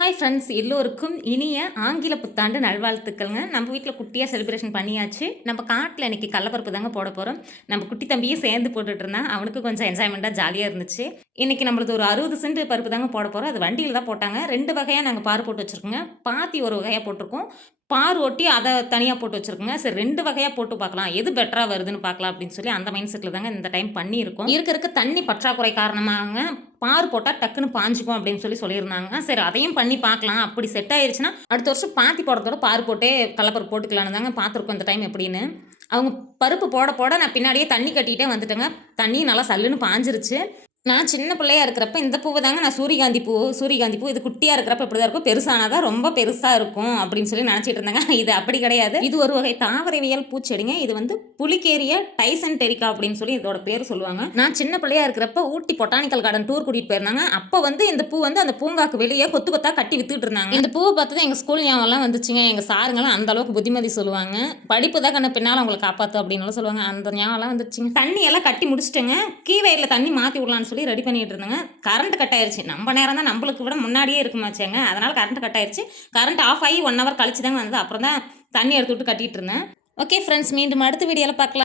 Hi friends எல்லோருக்கும் இனிய ஆங்கில புத்தாண்டு நல்வாழ்த்துக்கள்ங்க. நம்ம வீட்டில் குட்டியாக செலிப்ரேஷன் பண்ணியாச்சு. நம்ம காட்டில் இன்னைக்கு கடலப்பருப்பு தாங்க போட போகிறோம் நம்ம குட்டி தம்பியும் சேர்ந்து போட்டுட்டு இருந்தான். அவனுக்கு கொஞ்சம் என்ஜாய்மெண்ட்டாக ஜாலியாக இருந்துச்சு. இன்றைக்கி நம்மளது ஒரு அறுபது சென்ட் பருப்பு தாங்க போட போகிறோம் அது வண்டியில் தான் போட்டாங்க. ரெண்டு வகையாக நாங்கள் பார் போட்டு வச்சுருக்கோங்க. பாத்தி ஒரு வகையாக போட்டிருக்கோம். பார் ஒட்டி அதை தனியாக போட்டு வச்சுருக்கோங்க. சரி ரெண்டு வகையாக போட்டு பார்க்கலாம். எது பெட்டராக வருதுன்னு பார்க்கலாம் அப்படின்னு சொல்லி அந்த மைண்ட் செட்டில் தாங்க இந்த டைம் பண்ணியிருக்கோம். இருக்க இருக்க தண்ணி பற்றாக்குறை காரணமாக பார் போட்டால் டக்குன்னு பாஞ்சுக்கும் அப்படின்னு சொல்லி சொல்லியிருந்தாங்க. சரி அதையும் பண்ணி பார்க்கலாம். அப்படி செட் ஆயிடுச்சுன்னா அடுத்த வருஷம் பாத்தி போடுறதோட பார் போட்டே கடலப்பருப்பு போட்டுக்கலான்னு தாங்க பார்த்துருக்கோம் இந்த டைம் எப்படின்னு. அவங்க பருப்பு போட போட நான் பின்னாடியே தண்ணி கட்டிகிட்டே வந்துட்டேங்க. தண்ணி நல்லா சல்லுன்னு பாஞ்சிருச்சு. நான் சின்ன பிள்ளையா இருக்கிறப்ப இந்த பூவை தாங்க நான் சூரியகாந்தி பூ சூரியகாந்தி பூ. இது குட்டியாக இருக்கிறப்ப இப்படி தான் இருக்கும். பெருசானதான் ரொம்ப பெருசாக இருக்கும் அப்படின்னு சொல்லி நினச்சிட்டு இருந்தாங்க. இது அப்படி கிடையாது. இது ஒரு வகை தாவரவியல் பூச்செடிங்க. இது வந்து புலிகேரிய டைசன் டெரிக்கா அப்படின்னு சொல்லி இதோட பேர் சொல்லுவாங்க. நான் சின்ன பிள்ளையா இருக்கிறப்ப ஊட்டி பொட்டானிக்கல் கார்டன் டூர் கூட்டிகிட்டு போயிருந்தாங்க. அப்போ வந்து இந்த பூ வந்து அந்த பூங்காக்கு வெளியே கொத்து கொத்தா கட்டி வித்துட்டு இருந்தாங்க. இந்த பூவை பார்த்து தான் எங்கள் ஸ்கூல் ஞாபகம்லாம் வந்துச்சுங்க. எங்கள் சாருங்களாம் அந்த அளவுக்கு புத்திமதி சொல்லுவாங்க. படிப்பு தான் கண்ண பின்னால் உங்களை காப்பாற்று அப்படின்னு சொல்லுவாங்க. அந்த ஞாபகம்லாம் வந்துச்சுங்க. தண்ணி எல்லாம் கட்டி முடிச்சிட்டேங்க. கீவயரில் தண்ணி மாற்றி விடலான்னு சொல்லி ரெடி பண்ணிட்டு இருந்தாங்க. கரண்ட் கட் ஆயிடுச்சு நம்ம நேரம் தான் நம்மளுக்கு விட முன்னாடியே இருக்குமாச்சேங்க அதனால் கரண்ட் கட் ஆயிருச்சு. கரண்ட் ஆஃப் ஆகி ஒன் ஹவர் கழிச்சு தாங்க வந்தது. அப்புறம் தான் தண்ணி எடுத்து விட்டு கட்டிட்டு இருந்தேன். ஓகே ஃப்ரெண்ட்ஸ் மீண்டும் அடுத்த வீடியோவில் பார்க்கலாம்.